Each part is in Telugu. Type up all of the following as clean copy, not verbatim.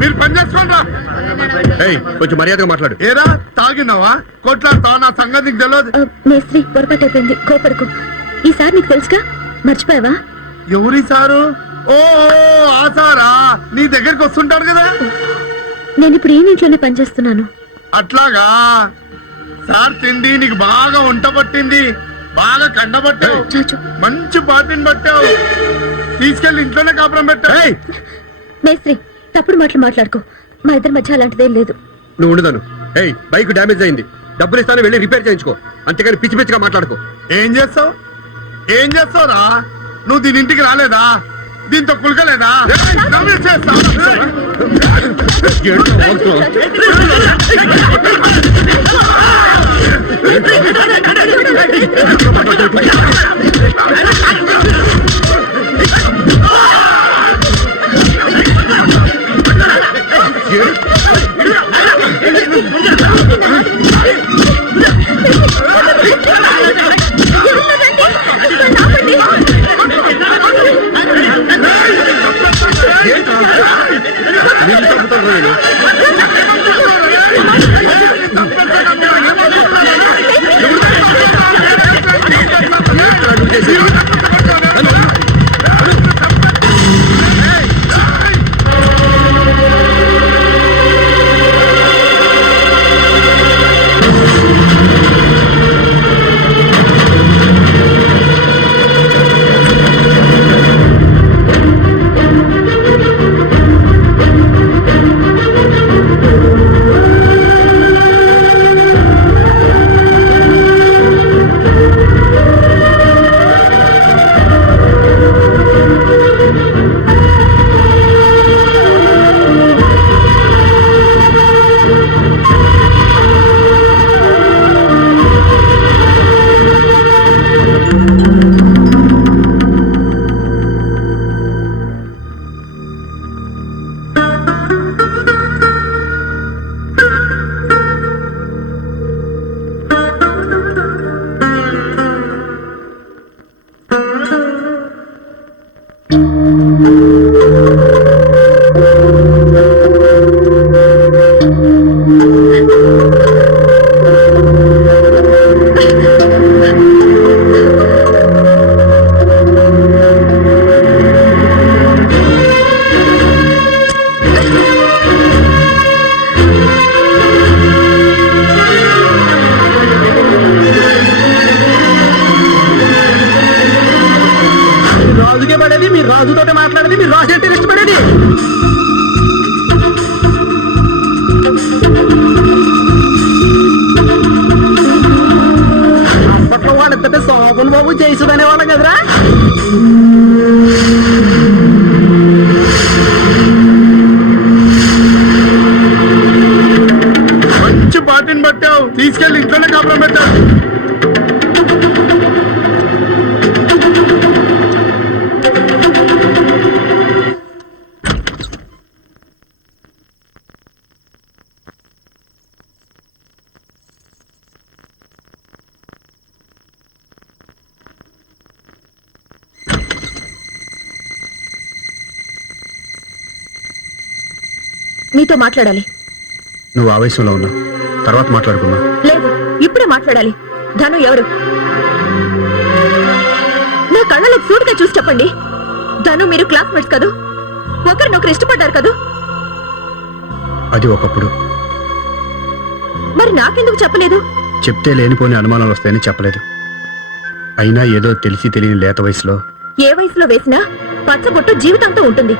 మీరు పని చేసుకోండిరా. కొంచెం మర్యాదగా మాట్లాడు. ఏరా తాగినావా? కొట్లాడతావా? నా సంగతి నీకు తెలియదు. మేస్త్రి పొరపాటు అయిపోయింది, కోపడుకు. ఈసారి నీకు తెలుసుగా, మర్చిపోయావా? ఎవరి సారు? ఓ ఆ సారా నీ దగ్గరికి వస్తుంటాడు కదా. నేను ఇప్పుడు ఈ ఇంట్లోనే పనిచేస్తున్నాను. అట్లాగా సార్ తిండి నీకు బాగా వంట పట్టింది, బాగా కండబట్టావు, మంచి పార్టీని పట్టావు, తీసుకెళ్లి ఇంట్లోనే కాపురం పెట్టావు. మేస్త్రి తప్పుడు మాటలు మాట్లాడుకో, మా ఇద్దరి మధ్య అలాంటిదేం లేదు. నువ్వు ఉండదాను. బైక్ డ్యామేజ్ అయింది, డబ్బులు ఇస్తాను, వెళ్ళి రిపేర్ చేయించుకో. అంతేకాని పిచ్చి పిచ్చిగా మాట్లాడుకో. ఏం చేస్తావురా? నువ్వు దీని ఇంటికి రాలేదా? దీంతో కులకలేదా? రాజుకే పడేది, మీరు రాజుతో మాట్లాడేది, మీరు రాజు అంటే ఇష్టపడేది. అప్పట్లో వాళ్ళిద్దరే సోపులు బాబు జైసుడు అనేవాళ్ళం కదరా. మంచి పార్టీని పట్టావు, తీసుకెళ్లి ఇంట్లోనే కాపురం పెట్టావు. నీతో మాట్లాడాలి. నువ్వు ఆవేశంలో ఉన్నా, తర్వాత మాట్లాడుకున్నా. లేదు, ఇప్పుడే మాట్లాడాలి. ధను ఎవరు? నా కళ్ళలో సూటిగా చూసి చెప్పండి. ధను మీరు క్లాస్మేట్స్ కదూ? ఒకరినొకరు ఇష్టపడ్డారు కదూ? అది ఒకప్పుడు. మరి నాకెందుకు చెప్పలేదు? చెప్తే లేనిపోని అనుమానాలు వస్తాయని చెప్పలేదు. అయినా ఏదో తెలిసి తెలియని లేత వయసులో, ఏ వయసులో వేసినా పచ్చబొట్టు జీవితంతో ఉంటుంది.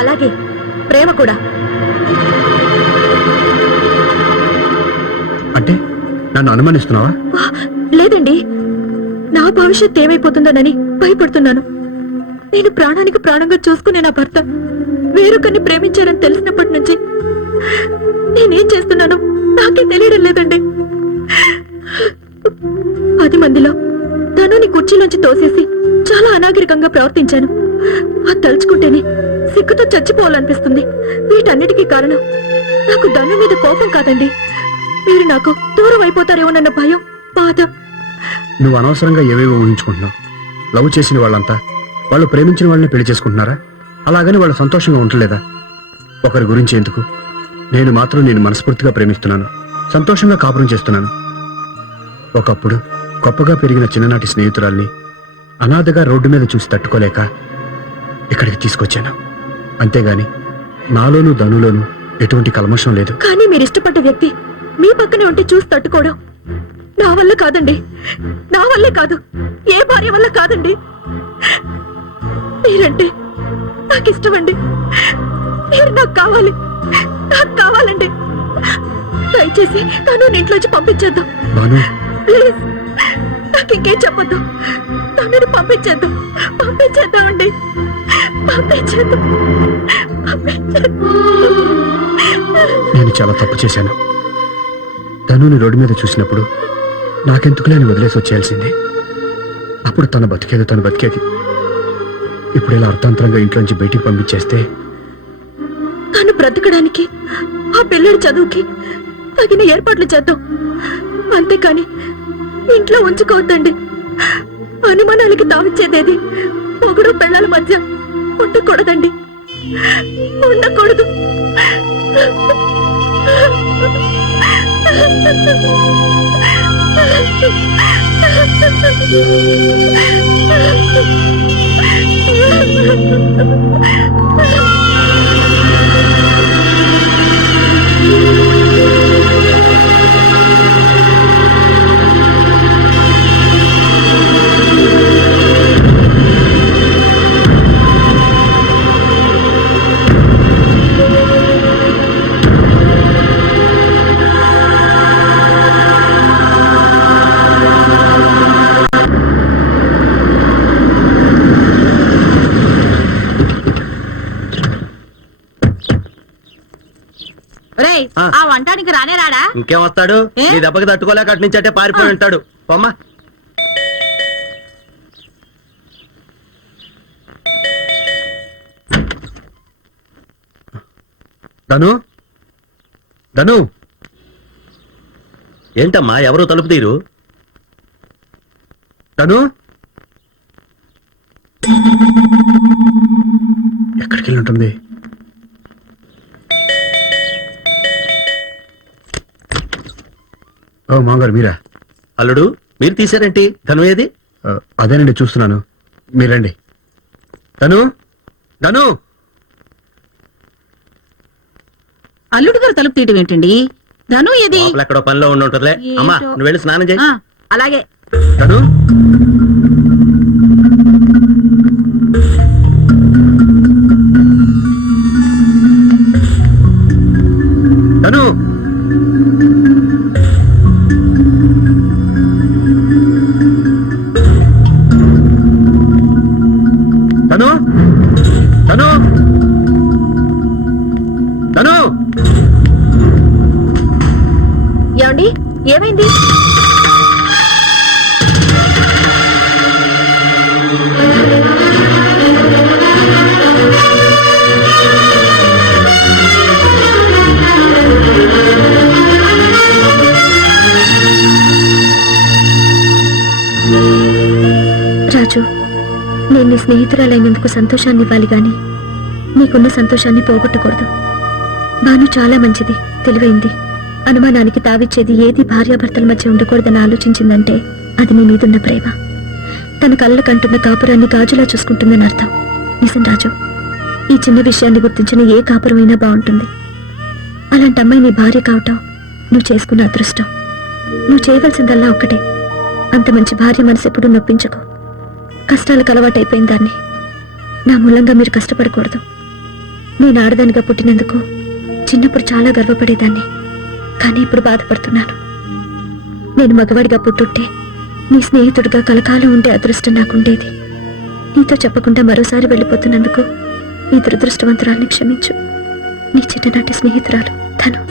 అలాగే ప్రేమ కూడా. అంటే నన్ను అనుమానిస్తున్నావా? లేదండి, నా భవిష్యత్ ఏమైపోతుందోనని భయపడుతున్నాను. నేను ప్రాణానికి ప్రాణంగా చూసుకునే నా భర్త వేరొకరిని ప్రేమించారని తెలిసినప్పటి నుంచి నేనేం చేస్తున్నానో నాకే తెలియడం లేదండి. 10 మందిలో ధనుని కుర్చీలోంచి తోసేసి చాలా అనాగరికంగా ప్రవర్తించాను. అది తలుచుకుంటేనే సిగ్గుతో చచ్చిపోవాలనిపిస్తుంది. వీటన్నిటికీ కారణం నాకు ధను మీద కోపం కాదండి, మీరు నాకు దూరం అయిపోతారేమోనన్న భయం, బాధ. నువ్వు అనవసరంగా ఏవేవో ఊహించుకుంటున్నావు. లవ్ చేసిన వాళ్ళంతా వాళ్ళు ప్రేమించిన వాళ్ళని పెళ్లి చేసుకుంటున్నారా? అలాగని వాళ్ళు సంతోషంగా ఉండలేదా? ఒకరి గురించి ఎందుకు, నేను మాత్రం నేను మనస్ఫూర్తిగా ప్రేమిస్తున్నాను, సంతోషంగా కాపురం చేస్తున్నాను. ఒకప్పుడు గొప్పగా పెరిగిన చిన్ననాటి స్నేహితురాల్ని అనాథగా రోడ్డు మీద చూసి తట్టుకోలేక ఇక్కడికి తీసుకొచ్చాను. అంతేగాని నాలోనూ ధనులోనూ ఎటువంటి కల్మషం లేదు. కానీ మీరు ఇష్టపడ్డ వ్యక్తి మీ పక్కనే ఉంటే చూసి తట్టుకోవడం నా వల్ల కాదండి. నా వల్లే కాదు, ఏ భార్య వల్ల కాదండి. మీరంటే నాకు ఇష్టమండి. మీరు నాకు కావాలి, నాకు కావాలండి. దయచేసి తను ఇంట్లోంచి పంపించేద్దాం. భాను, ప్లీజ్, నాకు ఇంకేం చెప్పొద్దు. తనని పంపించేద్దాం, పంపించేద్దామండి, పంపించేద్దాం, పంపించేద్దాం. నేను చాలా తప్పు చేశాను. తనుని రోడ్డు మీద చూసినప్పుడు నాకెందుకు లేని వదిలేసి వచ్చేయాల్సింది. అప్పుడు తను బతికేది. ఇప్పుడు ఇలా అర్థాంతరంగా ఇంట్లోంచి బయటికి పంపించేస్తే తను బ్రతకడానికి, ఆ పిల్లడి చదువుకి తగిన ఏర్పాట్లు చేద్దాం. అంతేకాని ఇంట్లో ఉంచుకోవద్దండి. అనుమానాలకి తావిచ్చేదేది మొగుడు పిల్లల మధ్య ఉండకూడదండి, ఉండకూడదు. ఆ వంటానికి రానే రాడా? ఇంకేం వస్తాడు? నీ దెబ్బకి తట్టుకోలేక అటు నుంచి అంటే పారిపోయి ఉంటాడు. పొమ్మా. ధను, ఏంటమ్మా ఎవరు తలుపు తీరు? ధను, ఎక్కడికి వెళ్ళి ఉంటుంది? ఓ మామగారు, మీరా? అల్లుడు, మీరు తీశారేంటి? ధను ఏది? అదేనండి చూస్తున్నాను, మీరండి. ధను, అల్లుడు గారు తలుపు తీయటం ఏంటండి? ధను ఏది? ఎక్కడో పనిలో ఉండి ఉంటుందిలే. అమ్మా, నువ్వు వెళ్ళి స్నానం చేయి. అలాగే. ధను, ధను, ధను, ధను, ధను. ఏమండి, ఏమైంది? రాజు, నేను నీ స్నేహితురాలైనందుకు సంతోషాన్ని ఇవ్వాలి గాని నీకున్న సంతోషాన్ని పోగొట్టకూడదు. భాను చాలా మంచిది, తెలివైంది. అనుమానానికి తావిచ్చేది ఏది భార్యాభర్తల మధ్య ఉండకూడదని ఆలోచించిందంటే అది నీ మీదున్న ప్రేమ. తన కళ్ళ కంటున్న కాపురాన్ని గాజులా చూసుకుంటుందని అర్థం. నిజం రాజు, ఈ చిన్న విషయాన్ని గుర్తించిన ఏ కాపురమైనా బాగుంటుంది. అలాంటి అమ్మాయి నీ భార్య కావటం నువ్వు చేసుకున్న అదృష్టం. నువ్వు చేయవలసిందల్లా ఒక్కటే, అంత మంచి భార్య మనసు ఎప్పుడు నొప్పించకు. కష్టాలకు అలవాటైపోయిన దాన్ని నా మూలంగా మీరు కష్టపడకూడదు. నేను ఆడదానిగా పుట్టినందుకు చిన్నప్పుడు చాలా గర్వపడేదాన్ని, కానీ ఇప్పుడు బాధపడుతున్నాను. నేను మగవాడిగా పుట్టుంటే నీ స్నేహితుడిగా కలకాలం ఉండే అదృష్టం నాకుండేది. నీతో చెప్పకుండా మరోసారి వెళ్ళిపోతున్నందుకు ఈ దురదృష్టవంతురాల్ని క్షమించు. నీ చిన్ననాటి స్నేహితురాలు ధను.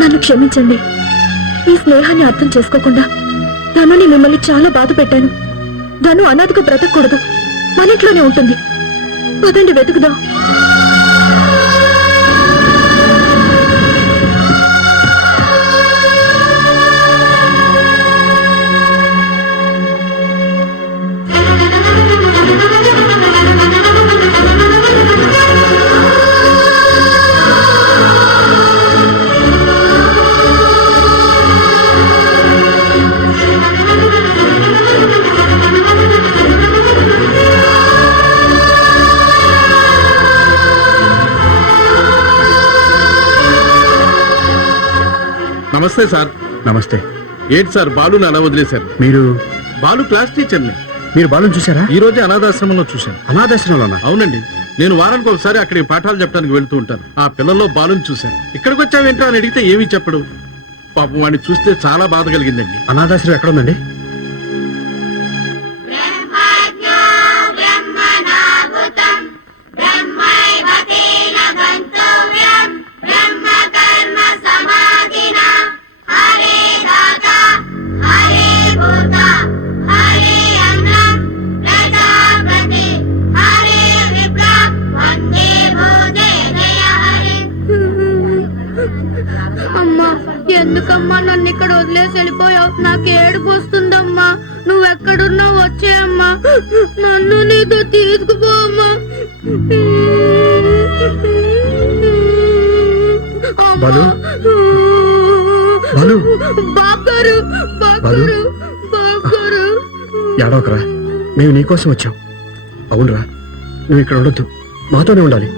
నన్ను క్షమించండి. ఈ స్నేహాన్ని అర్థం చేసుకోకుండా తనని మిమ్మల్ని చాలా బాధ పెట్టాను. ధను అనాథగా బ్రతకూడదు, మన ఇంట్లోనే ఉంటుంది. పదండి వెతుకుదాం. నమస్తే సార్. నమస్తే. ఏంటి సార్ బాలుని అలా వదిలేశారు? మీరు బాలు క్లాస్ టీచర్ని. మీరు బాలను చూసారా? ఈ రోజే అనాథాశ్రమంలో చూశాను. అనాథాశ్రమంలోనా? అవునండి, నేను వారానికి ఒకసారి అక్కడికి పాఠాలు చెప్పడానికి వెళ్తూ ఉంటాను. ఆ పిల్లల్లో బాలుని చూశాను. ఇక్కడికి వచ్చావేంటో అని అడిగితే ఏమీ చెప్పడు. పాపం వాడిని చూస్తే చాలా బాధ కలిగిందండి. అనాథాశ్రమం ఎక్కడ ఉందండి? అమ్మా, ఎందుకమ్మా నన్ను ఇక్కడ వదిలేసి వెళ్ళిపోయావు? నాకు ఏడుపు వస్తుందమ్మా. నువ్వెక్కడున్నా వచ్చేయమ్మా, నన్ను నీతో తీసుకుపోమ్మా. బాలు, బాలు, బాగారు, బాగారు, బాగారు. ఏడవకరా, మేము నీకోసం వచ్చాం. అవునరా, నువ్వు ఇక్కడ ఉండొద్దు, మాతోనే ఉండాలి.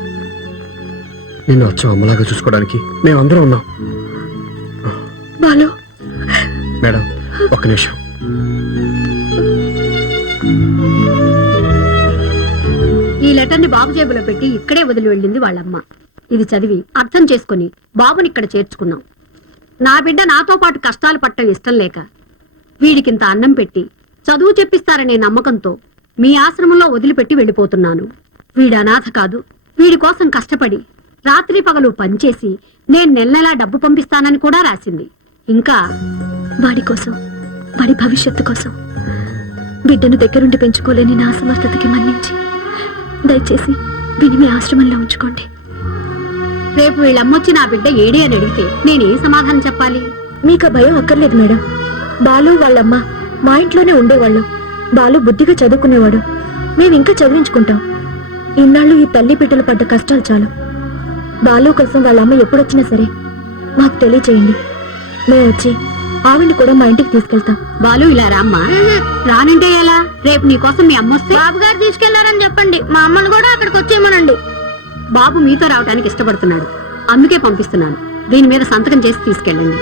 నిన్ను అచ్చం అమ్మలాగా చూసుకోవడానికి మేమందరం ఉన్నాం. బాలు, మేడం, ఒక్క నిమిషం. ఈ లెటర్ ని బాబు జేబులో పెట్టి ఇక్కడే వదిలి వెళ్ళింది వాళ్ళమ్మ. ఇది చదివి అర్థం చేసుకుని బాబుని ఇక్కడ చేర్చుకున్నాం. నా బిడ్డ నాతో పాటు కష్టాలు పట్టడం ఇష్టం లేక వీడికింత అన్నం పెట్టి చదువు చెప్పిస్తారనే నమ్మకంతో మీ ఆశ్రమంలో వదిలిపెట్టి వెళ్ళిపోతున్నాను. వీడు అనాథ కాదు. వీడి కోసం కష్టపడి రాత్రి పగలు పనిచేసి నేను నెల నెలా డబ్బు పంపిస్తానని కూడా రాసింది. ఇంకా వాడి కోసం, వాడి భవిష్యత్తు కోసం బిడ్డను దగ్గరుండి పెంచుకోలేని నా అసమర్థతకి మన్నించి దయచేసి విని మీ ఆశ్రమంలో ఉంచుకోండి. రేపు వీళ్ళమ్మొచ్చి నా బిడ్డ ఏడి అని అడిగితే నేనేం సమాధానం చెప్పాలి? మీకు ఆ భయం అక్కర్లేదు మేడం. బాలు వాళ్ళమ్మ మా ఇంట్లోనే ఉండేవాళ్ళు. బాలు బుద్ధిగా చదువుకునేవాడు. మేమింకా చదివించుకుంటాం. ఇన్నాళ్ళు ఈ తల్లి బిడ్డలు పడ్డ కష్టాలు చాలు. బాలు కోసం వాళ్ళ అమ్మ ఎప్పుడొచ్చినా సరే మాకు తెలియచేయండి. మేము వచ్చి ఆవిడ్ని కూడా మా ఇంటికి తీసుకెళ్తాం. బాలు, ఇలా రామ్మా. రానంటే ఎలా? రేపు నీకోసం మీ అమ్మ వస్తే బాబు గారు తీసుకెళ్లారని చెప్పండి. మా అమ్మను కూడా అక్కడికి వచ్చేయమనండి. బాబు మీతో రావడానికి ఇష్టపడుతున్నాడు, అందుకే పంపిస్తున్నాను. దీని మీద సంతకం చేసి తీసుకెళ్ళండి.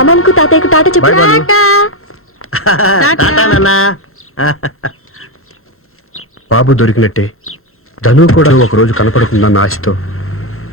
అమ్మకు తాతయ్యకు టాటా చెప్పు. Bye, బాలు. బాబు దొరికినట్టే ధను కూడా ఒకరోజు కనపడుతుందన్న ఆశతో